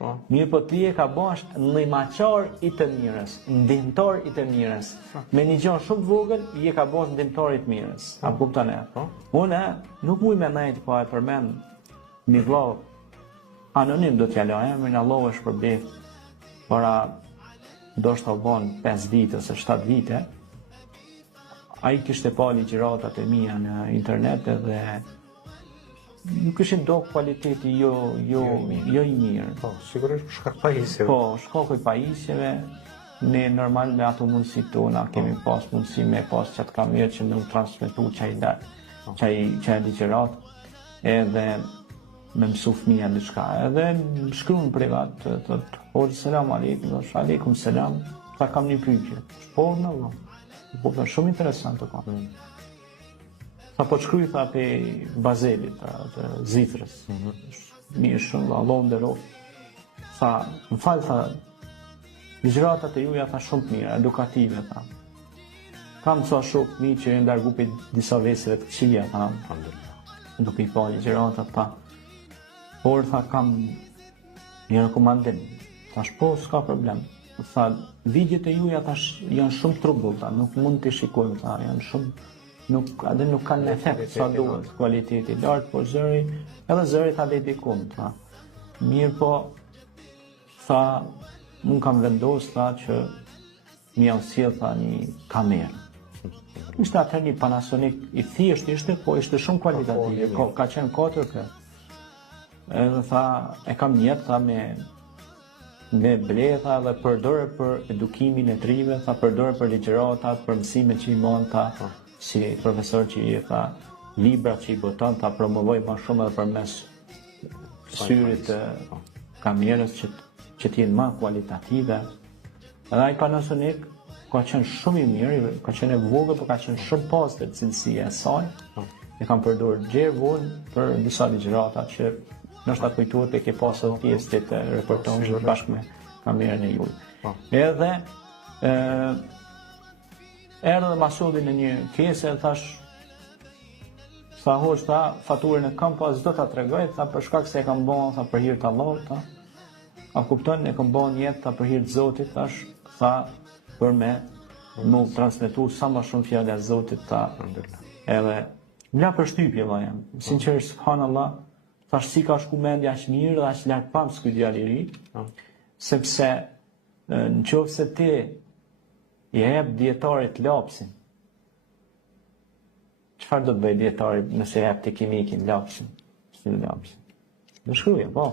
Mirë po ti e ka bash ndihmaqar i të mirës, ndihmëtar i të mirës. Me një gjë shumë të vogël, i e ka bash ndihmëtar i të mirës. A kupton e? Unë nuk muj me nejt po e përmend një vëlla anonim do t'ja laj, emrin Allahu është shpërblet. Para ndoshta u bën 5 vite ose 7 vite. Ai kishte pa ligjëratat e mia në internet dhe nuk ishin do kvaliteti jo i mirë. Po, sigurisht shkak pajisjeve. Po, shkaku i pajisjeve, ne normal me ato mundësi tona kemi pas mundësi me pas çat kamerë që më transmetu çaj ligjërat, edhe me mësu fëmija diçka. Edhe më shkruan privat, thotë, "Hoxh, selam aleikum", "Aleikum selam", ta kam një pyetje. Po, në vëllai. Po, shumë interesant ka. Sa po shkruaj tha pe Bazelit, të Zifrës. Mirë shumë, Allahu nderoft. Tha, më fal, tha, ligjëratat e juaja tha shumë të mira, edukative, tha. Kam sa shok fëmijë që janë ndargu pe disa veseve të këqija, tha. Duke I pa ligjëratat, tha. Por tha kam një rekomandim. Thash po, s'ka problem. Tha, videot e juaja thash janë shumë trubull, tha, nuk mund t'i shikojmë, tha, janë shumë nuk kanë efekt sa duhet, kualiteti lartë, po edhe zëri tha dhe dikum, tha. Mirë po, tha, unë kam vendos, tha, që mi janë sjell, tha, një kamerë. Ishte atëherë një Panasonic i thjesht ishte, po ishte shumë kualitativ, ka qenë 4K. Edhe tha, e kam jetë, tha, me ble, tha, dhe përdore për edukimin e trive, tha, përdore për ligjëratat, për mësime që I mon, tha, si profesor që I tha, libra që I boton, tha, promovoj ma shumë edhe përmes syrit të kamerës që t'jenë ma kualitative. Edhe ai Panasonic ka qenë shumë I mirë, ka qenë e vogël, por ka qenë shumë pozitiv cilësia e saj. E kam përdorur gjerë vonë për disa ligjërata që ndoshta kujtohet e ke pasur pjesë të reportazhit bashkë me kamerën e juaj. Edhe erdhe masovin në një pjesë e thash, tha hoxh, tha, faturën e kam pas do ta tregoj, tha, për shkak se e kam bën, tha, për hir të Allahut, tha. A kupton, e kam bën jetë, tha, për hir të Zotit, thash, tha, për me më transmetu sa më shumë fjalë e Zotit, tha. Edhe më la përshtypje valla jam. Sinqerisht, subhanallah, thash si ka shku mendja aq mirë dhe aq lart pams ky djalë I ri, sepse nëse ti I jep dietarit lapsin. Çfarë do të bëj dietari nëse jep te kimikin lapsin? Si lapsin? Do shkruaj, po.